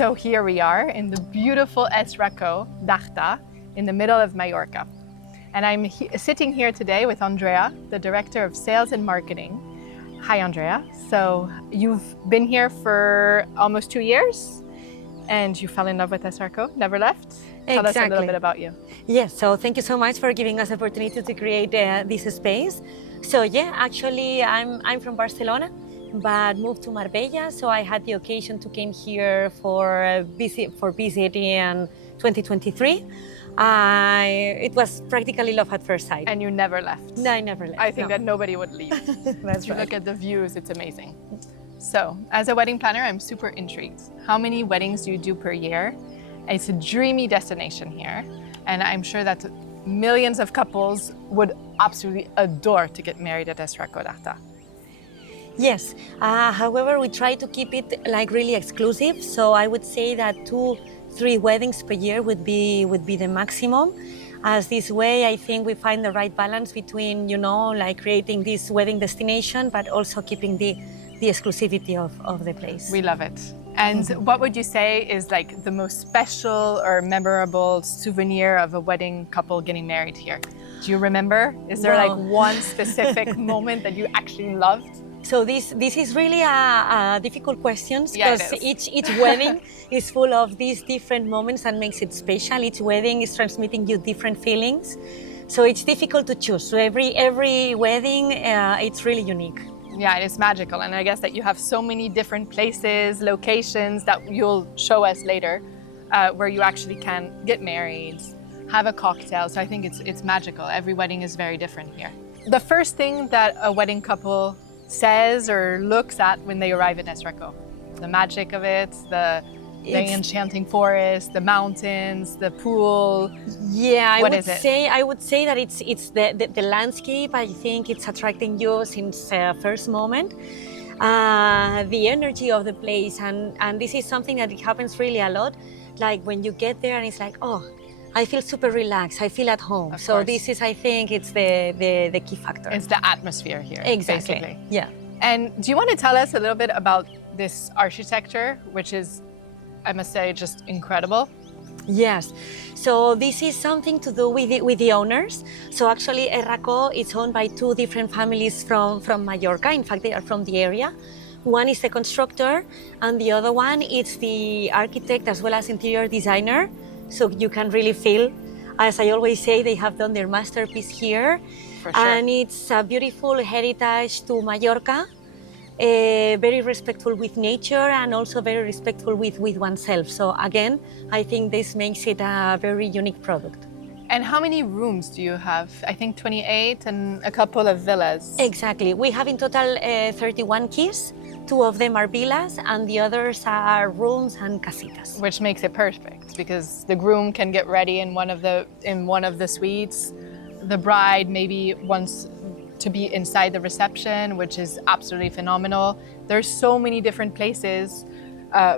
So here we are in the beautiful Es Raco D'Arta in the middle of Mallorca. And I'm sitting here today with Andrea, the Director of Sales and Marketing. Hi, Andrea. So you've been here for almost 2 years and you fell in love with Es Raco, never left. Tell us a little bit about you. Yes, so thank you so much for giving us the opportunity to create this space. So yeah, actually I'm from Barcelona, but moved to Marbella. So I had the occasion to came here for visit in 2023. It was practically love at first sight. And you never left. No, I never left. I think that nobody would leave. That's You right. look at the views, it's amazing. So, as a wedding planner, I'm super intrigued. How many weddings do you do per year? It's a dreamy destination here, and I'm sure that millions of couples would absolutely adore to get married at Es Raco D'Arta. Yes, however, we try to keep it like really exclusive. So I would say that 2-3 weddings per year would be the maximum. As this way, I think we find the right balance between, like creating this wedding destination, but also keeping the exclusivity of the place. We love it. And what would you say is like the most special or memorable souvenir of a wedding couple getting married here? Do you remember? Is there like one specific moment that you actually loved? So this is really a difficult question because Yeah, each wedding is full of these different moments that makes it special. Each wedding is transmitting you different feelings, so it's difficult to choose. So every wedding, it's really unique. Yeah, it is magical, and I guess that you have so many different places, locations that you'll show us later, where you actually can get married, have a cocktail. So I think it's magical. Every wedding is very different here. The first thing that a wedding couple says or looks at when they arrive at Es Raco, the magic of it, the enchanting forest, the mountains, the pool. Yeah, I would say that it's the landscape. I think it's attracting you since first moment. The energy of the place, and this is something that it happens really a lot. Like when you get there and it's like, oh, I feel super relaxed. I feel at home. So this is, I think, it's the key factor. It's the atmosphere here, exactly. Basically. Yeah. And do you want to tell us a little bit about this architecture, which is, I must say, just incredible? Yes. So this is something to do with the owners. So actually, Es Raco is owned by 2 different families from Mallorca. In fact, they are from the area. One is the constructor, and the other one is the architect as well as interior designer. So you can really feel, as I always say, they have done their masterpiece here. For sure. And it's a beautiful heritage to Mallorca, very respectful with nature and also very respectful with oneself. So again, I think this makes it a very unique product. And how many rooms do you have? I think 28 and a couple of villas. Exactly. We have in total 31 keys. 2 of them are villas and the others are rooms and casitas. Which makes it perfect because the groom can get ready in one of the suites. The bride maybe wants to be inside the reception, which is absolutely phenomenal. There's so many different places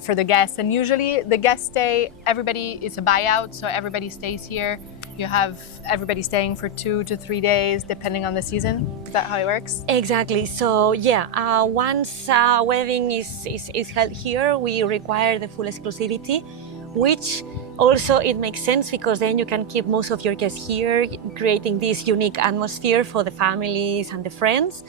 for the guests, and usually the guests stay, it's a buyout, so everybody stays here. You have everybody staying for 2 to 3 days, depending on the season. Is that how it works? Exactly. So yeah, once a wedding is held here, we require the full exclusivity, which also it makes sense because then you can keep most of your guests here, creating this unique atmosphere for the families and the friends.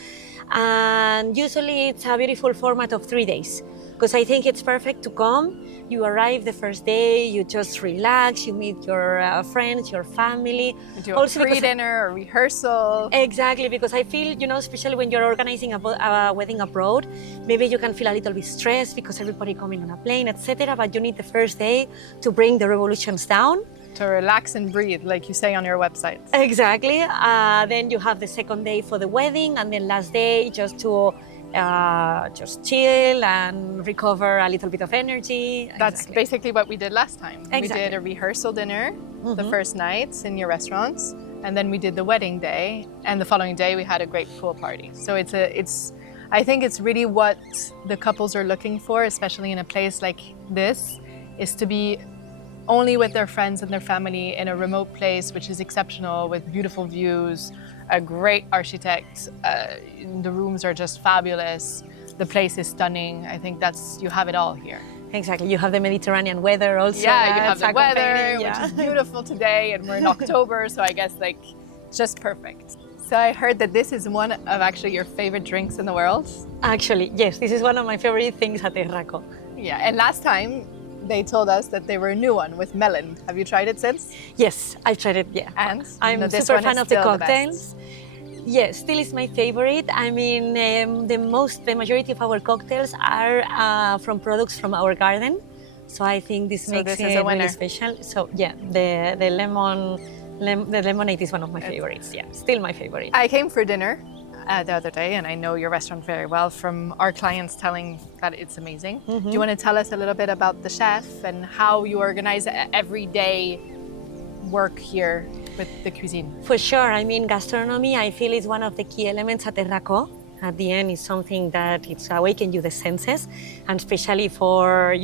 And usually it's a beautiful format of 3 days. Because I think it's perfect to come, you arrive the first day, you just relax, you meet your friends, your family. You do a pre-dinner, a rehearsal. Exactly, because I feel, especially when you're organizing a wedding abroad, maybe you can feel a little bit stressed because everybody coming on a plane, etc. But you need the first day to bring the revolutions down. To relax and breathe, like you say on your website. Exactly. Then you have the second day for the wedding, and then last day just to just chill and recover a little bit of energy. That's basically what we did last time. Exactly. We did a rehearsal dinner the first night in your restaurants, and then we did the wedding day, and the following day we had a great pool party. So I think it's really what the couples are looking for, especially in a place like this, is to be only with their friends and their family in a remote place, which is exceptional, with beautiful views, a great architect. The rooms are just fabulous. The place is stunning. I think you have it all here. Exactly. You have the Mediterranean weather also. Yeah, you have the that's weather, accompanying, which yeah. is beautiful today, and we're in October, so I guess like just perfect. So I heard that this is one of actually your favorite drinks in the world. Actually, yes, this is one of my favorite things at Es Raco. Yeah, and last time they told us that they were a new one with melon. Have you tried it since? Yes, I've tried it, yeah. And I'm no, this super one fan is of the still the best. cocktails. Yes, still is my favorite. I mean, the majority of our cocktails are from products from our garden. So I think this So makes this is a it really winner. special. So yeah, the lemonade is one of my favorites. Yeah, still my favorite. I came for dinner the other day, and I know your restaurant very well from our clients telling that it's amazing. Do you want to tell us a little bit about the chef and how you organize everyday work here with the cuisine? For sure. I mean, gastronomy, I feel, is one of the key elements at Es Raco. At the end, it's something that it's awaken you the senses, and especially for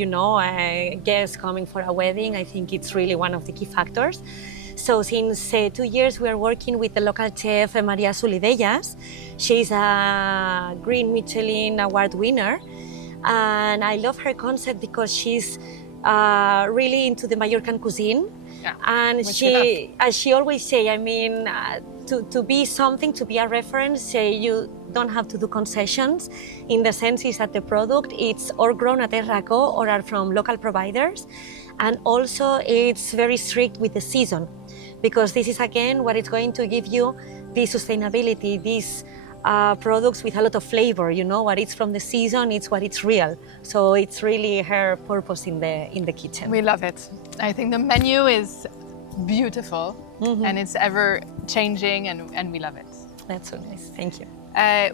guests coming for a wedding, I think it's really one of the key factors. So since 2 years, we are working with the local chef Maria Zulidellas. She's a Green Michelin Award winner, and I love her concept because she's really into the Mallorcan cuisine. Yeah, And as she always say, I mean, to be something, to be a reference, you don't have to do concessions. In the sense is that the product it's or grown at Es Raco or are from local providers, and also it's very strict with the season, because this is again what it's going to give you the sustainability. These products with a lot of flavor, what it's from the season, it's what it's real. So it's really her purpose in the kitchen. We love it. I think the menu is beautiful and it's ever changing, and we love it. That's so nice. Thank you.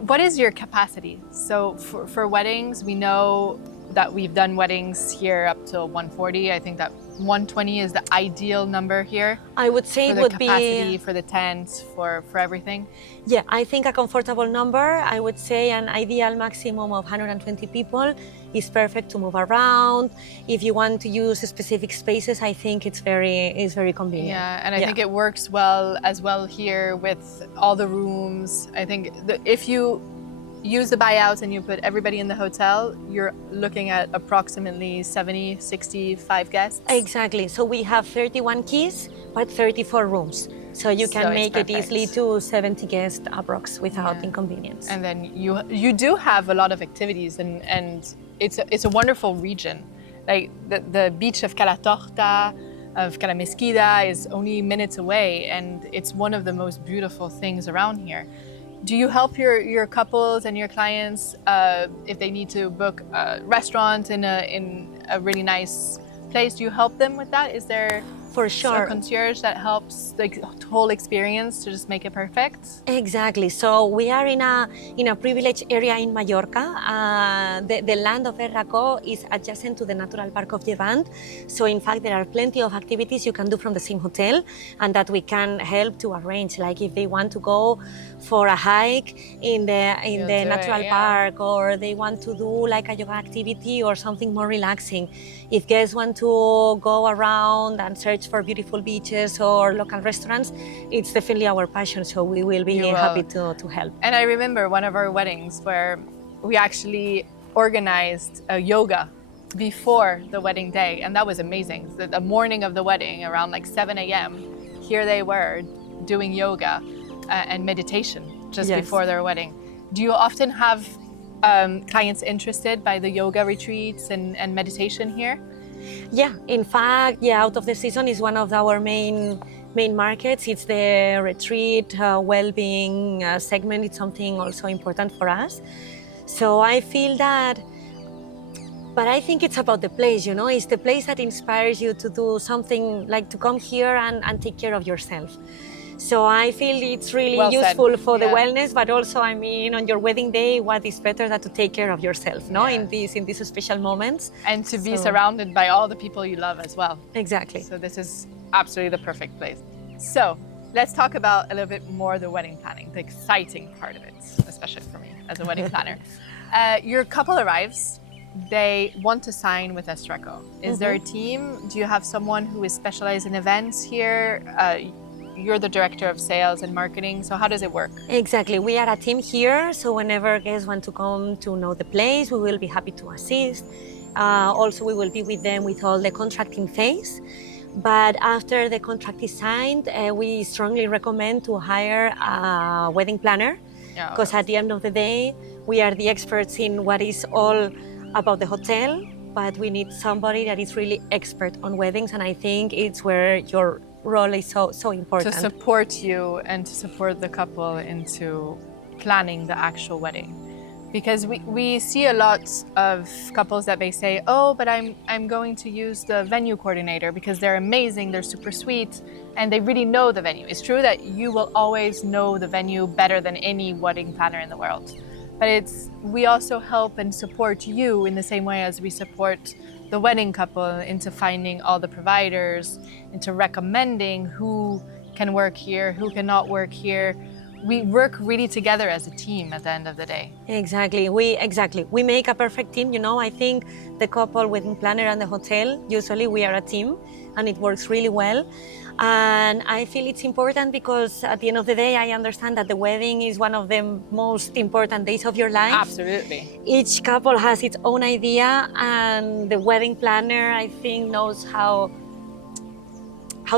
What is your capacity? So for weddings, we know that we've done weddings here up to 140. I think that 120 is the ideal number here. I would say for it the would capacity, be for the tent, for everything. Yeah, I think a comfortable number. I would say an ideal maximum of 120 people is perfect to move around. If you want to use specific spaces, I think it's very convenient. Yeah, and I think it works well here with all the rooms. I think if you use the buyouts and you put everybody in the hotel, you're looking at approximately 70, 65 guests. Exactly. So we have 31 keys, but 34 rooms. So you can make it easily to 70 guests approx without inconvenience. And then you do have a lot of activities, and it's a wonderful region. Like the beach of Cala Torta, of Cala Mesquida is only minutes away, and it's one of the most beautiful things around here. Do you help your couples and your clients if they need to book a restaurant in a really nice place? Do you help them with that? Is there For sure. a concierge that helps the whole experience to just make it perfect? Exactly. So we are in a privileged area in Mallorca. The land of Es Raco is adjacent to the natural park of Llevant. So in fact, there are plenty of activities you can do from the same hotel, and that we can help to arrange. Like if they want to go for a hike in the natural park, or they want to do like a yoga activity or something more relaxing. If guests want to go around and search for beautiful beaches or local restaurants, it's definitely our passion, so we will be happy to help. And I remember one of our weddings where we actually organized a yoga before the wedding day, and that was amazing. The morning of the wedding, around like 7 a.m., here they were doing yoga and meditation just before their wedding. Do you often have clients interested by the yoga retreats and meditation here? Yeah, in fact, out of the season is one of our main markets. It's the retreat, well-being segment. It's something also important for us. So I feel that, but I think it's about the place, it's the place that inspires you to do something, like to come here and take care of yourself. So I feel it's really useful for the wellness, but also, I mean, on your wedding day, what is better than to take care of yourself, in these special moments. And to be surrounded by all the people you love as well. Exactly. So this is absolutely the perfect place. So let's talk about a little bit more the wedding planning, the exciting part of it, especially for me as a wedding planner. Your couple arrives, they want to sign with Es Raco. Is there a team? Do you have someone who is specialized in events here? you're the director of sales and marketing. So how does it work? Exactly. We are a team here, so whenever guests want to come to know the place, we will be happy to assist. Also, we will be with them with all the contracting phase. But after the contract is signed, we strongly recommend to hire a wedding planner, because at the end of the day, we are the experts in what is all about the hotel, but we need somebody that is really expert on weddings, and I think it's where your role is so important. To support you and to support the couple into planning the actual wedding. Because we see a lot of couples that may say, oh, but I'm going to use the venue coordinator because they're amazing, they're super sweet, and they really know the venue. It's true that you will always know the venue better than any wedding planner in the world. But we also help and support you in the same way as we support the wedding couple into finding all the providers, into recommending who can work here, who cannot work here. We work really together as a team at the end of the day. Exactly. We make a perfect team. I think the couple, wedding planner, and the hotel, usually we are a team, and it works really well. And I feel it's important because at the end of the day, I understand that the wedding is one of the most important days of your life. Absolutely. Each couple has its own idea, and the wedding planner, I think, knows how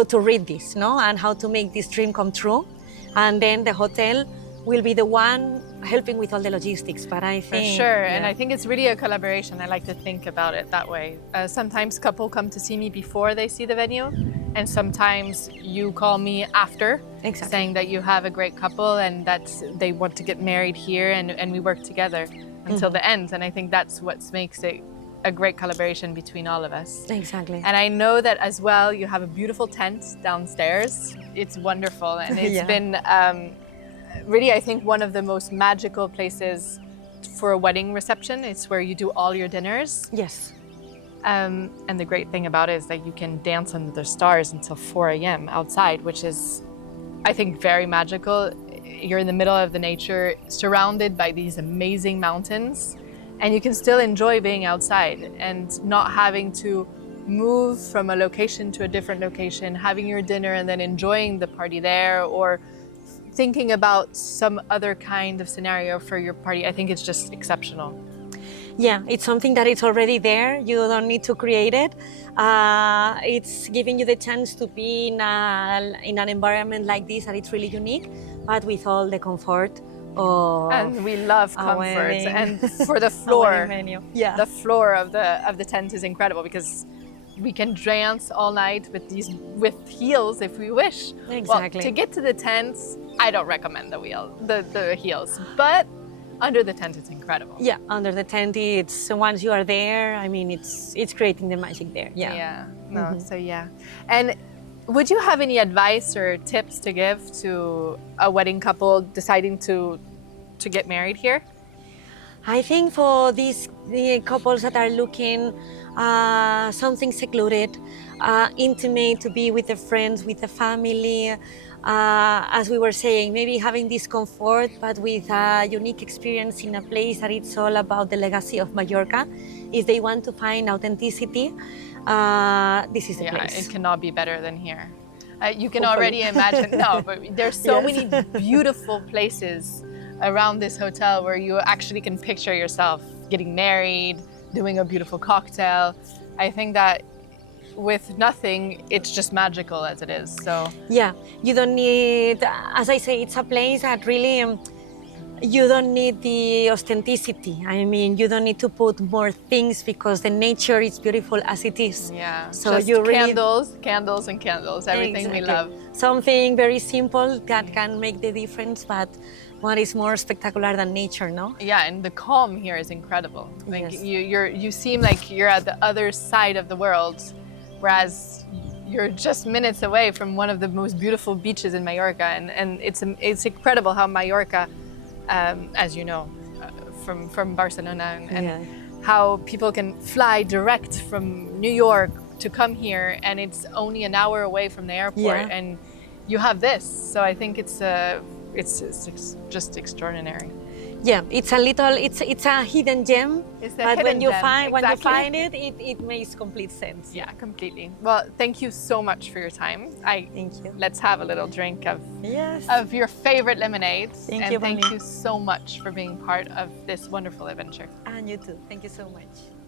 to read this, and how to make this dream come true. And then the hotel will be the one helping with all the logistics. But I think... For sure, and I think it's really a collaboration. I like to think about it that way. Sometimes couple come to see me before they see the venue, and sometimes you call me after, saying that you have a great couple and that they want to get married here, and we work together until the end. And I think that's what makes it a great collaboration between all of us. Exactly. And I know that as well, you have a beautiful tent downstairs. It's wonderful, and it's been really, I think, one of the most magical places for a wedding reception. It's where you do all your dinners. Yes. And the great thing about it is that you can dance under the stars until 4 a.m. outside, which is, I think, very magical. You're in the middle of the nature, surrounded by these amazing mountains, and you can still enjoy being outside and not having to move from a location to a different location, having your dinner and then enjoying the party there, or thinking about some other kind of scenario for your party. I think it's just exceptional. Yeah, it's something that is already there. You don't need to create it. It's giving you the chance to be in an environment like this that it's really unique, but with all the comfort. And we love comfort. And for the floor, the floor of the tent is incredible because we can dance all night with heels if we wish. Exactly. Well, to get to the tents, I don't recommend the heels, but under the tent it's incredible. Yeah, under the tent, it's once you are there, I mean, it's creating the magic there. Yeah. So yeah. And would you have any advice or tips to give to a wedding couple deciding to get married here? I think for the couples that are looking something secluded, intimate, to be with the friends, with the family, as we were saying, maybe having this comfort, but with a unique experience in a place that it's all about the legacy of Mallorca. If they want to find authenticity, this is the place. It cannot be better than here. You can already imagine. No, but there's so many beautiful places around this hotel where you actually can picture yourself getting married, doing a beautiful cocktail. I think that with nothing, it's just magical as it is. So yeah, you don't need, as I say, it's a place that really you don't need the authenticity. I mean, you don't need to put more things because the nature is beautiful as it is. Yeah, so just you really candles, everything we love. Something very simple that can make the difference, but what is more spectacular than nature, no? Yeah, and the calm here is incredible. Like you seem like you're at the other side of the world, whereas you're just minutes away from one of the most beautiful beaches in Mallorca, and it's incredible how Mallorca, as you know, from Barcelona, and how people can fly direct from New York to come here, and it's only an hour away from the airport, and you have this. So I think it's just extraordinary. Yeah, it's a hidden gem, It's a but hidden when you gem, find exactly. it makes complete sense. Yeah, completely. Well, thank you so much for your time. Thank you. Let's have a little drink Yes. of your favorite lemonade. Thank and you, thank Bonnie. you so much for being part of this wonderful adventure. And you too. Thank you so much.